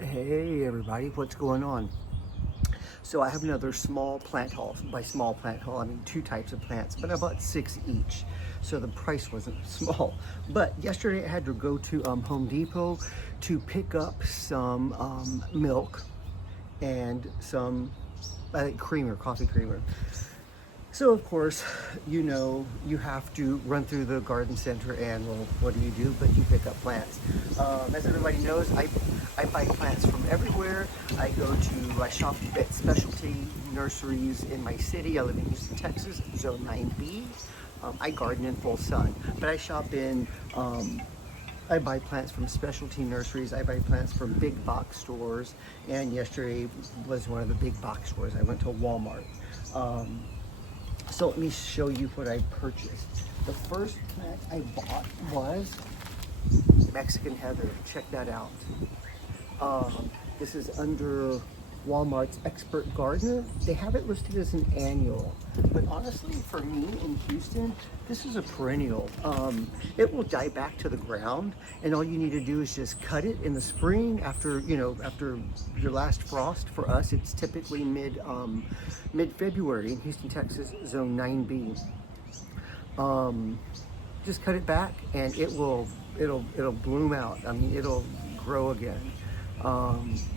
Hey everybody, what's going on? So I have another small plant haul. By small plant haul, I mean 2 types of plants, but I bought 6 each. So the price wasn't small. But yesterday I had to go to Home Depot to pick up some milk and some, I think, creamer, coffee creamer. So of course, you have to run through the garden center and, well, what do? But you pick up plants. As everybody knows, I buy plants from everywhere. I shop at specialty nurseries in my city. I live in Houston, Texas, Zone 9B. I garden in full sun, but I buy plants from specialty nurseries. I buy plants from big box stores. And yesterday was one of the big box stores. I went to Walmart. So let me show you what I purchased. The first plant I bought was Mexican heather. Check that out. This is under Walmart's Expert Gardener. They have it listed as an annual, but honestly, for me in Houston, this is a perennial. It will die back to the ground, and all you need to do is just cut it in the spring after your last frost. For us, it's typically mid-February in Houston, Texas, Zone 9B. Just cut it back, and it'll bloom out. I mean, it'll grow again.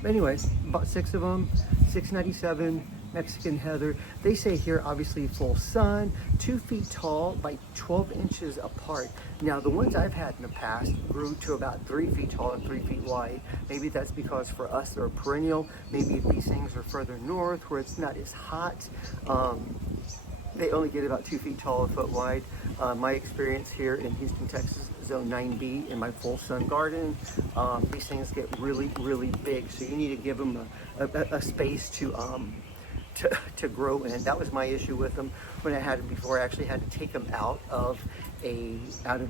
Anyways, bought 6 of them, $6.97, Mexican heather. They say here, obviously, full sun, 2 feet tall by 12 inches apart. Now, the ones I've had in the past grew to about 3 feet tall and 3 feet wide. Maybe that's because for us, they're a perennial. Maybe if these things are further north where it's not as hot, they only get about 2 feet tall, a foot wide. My experience here in Houston, Texas, Zone 9B, in my full sun garden, these things get really, really big. So you need to give them a space to grow in. That was my issue with them when I had them before. I actually had to take them out of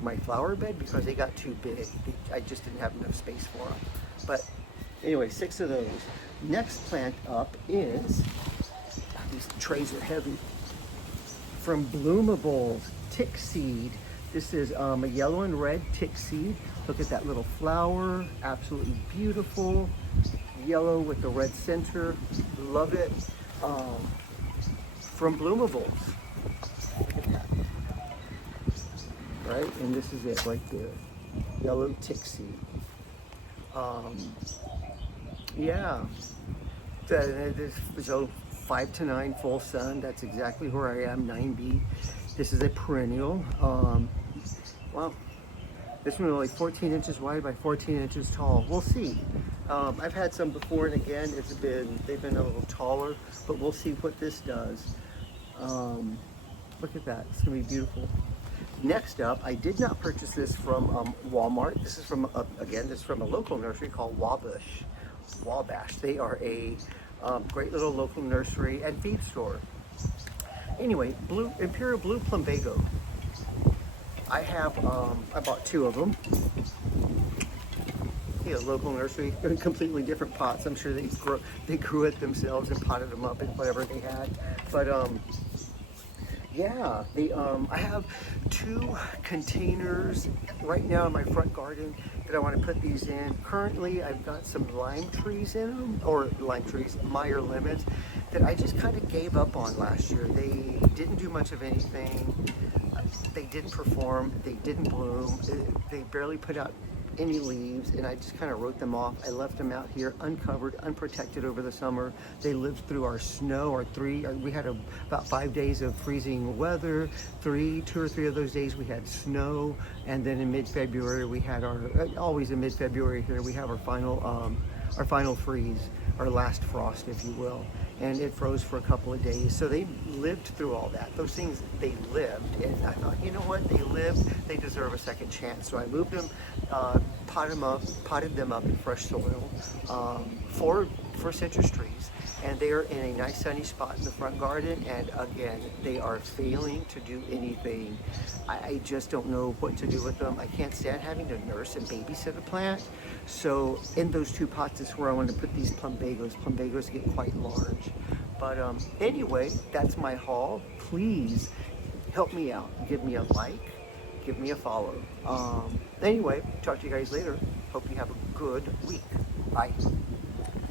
my flower bed because they got too big. I just didn't have enough space for them. But anyway, 6 of those. Next plant up is, these trays are heavy, from Bloomables, Tickseed. This is a yellow and red Tickseed. Look at that little flower, absolutely beautiful. Yellow with the red center, love it. From Bloomables. Look at that. Right, and this is it right there, yellow Tickseed. Yeah, so 5 to 9 full sun. That's exactly where I am, 9B. This is a perennial. Well, this one is only 14 inches wide by 14 inches tall. We'll see. I've had some before, and again, they've been a little taller, but we'll see what this does. Look at that. It's gonna be beautiful. Next up, I did not purchase this from Walmart. This is from a local nursery called Wabash. They are a great little local nursery and feed store. Anyway, Imperial Blue Plumbago. I bought 2 of them. Yeah, local nursery, completely different pots. I'm sure they grew it themselves and potted them up and whatever they had. But yeah, I have 2 containers right now in my front garden that I want to put these in. Currently, I've got some lime trees in them, or Meyer lemons, that I just kind of gave up on last year. They didn't do much of anything. They didn't perform. They didn't bloom. They barely put out any leaves, and I just kind of wrote them off. I left them out here uncovered, unprotected over the summer. They lived through our snow, we had about 5 days of freezing weather. 2 or 3 of those days we had snow, and then in mid-February we had always in mid-February here, we have our final freeze, our last frost, if you will. And it froze for a couple of days. So they lived through all that. Those things, they lived. And I thought, you know what, they lived, they deserve a second chance. So I moved them, potted them up in fresh soil, for citrus trees. And they are in a nice sunny spot in the front garden. And again, they are failing to do anything. I just don't know what to do with them. I can't stand having to nurse and babysit a plant. So in those 2 pots is where I want to put these plumbagos. Plumbagos get quite large. But anyway, that's my haul. Please help me out. Give me a like. Give me a follow. Anyway, talk to you guys later. Hope you have a good week. Bye.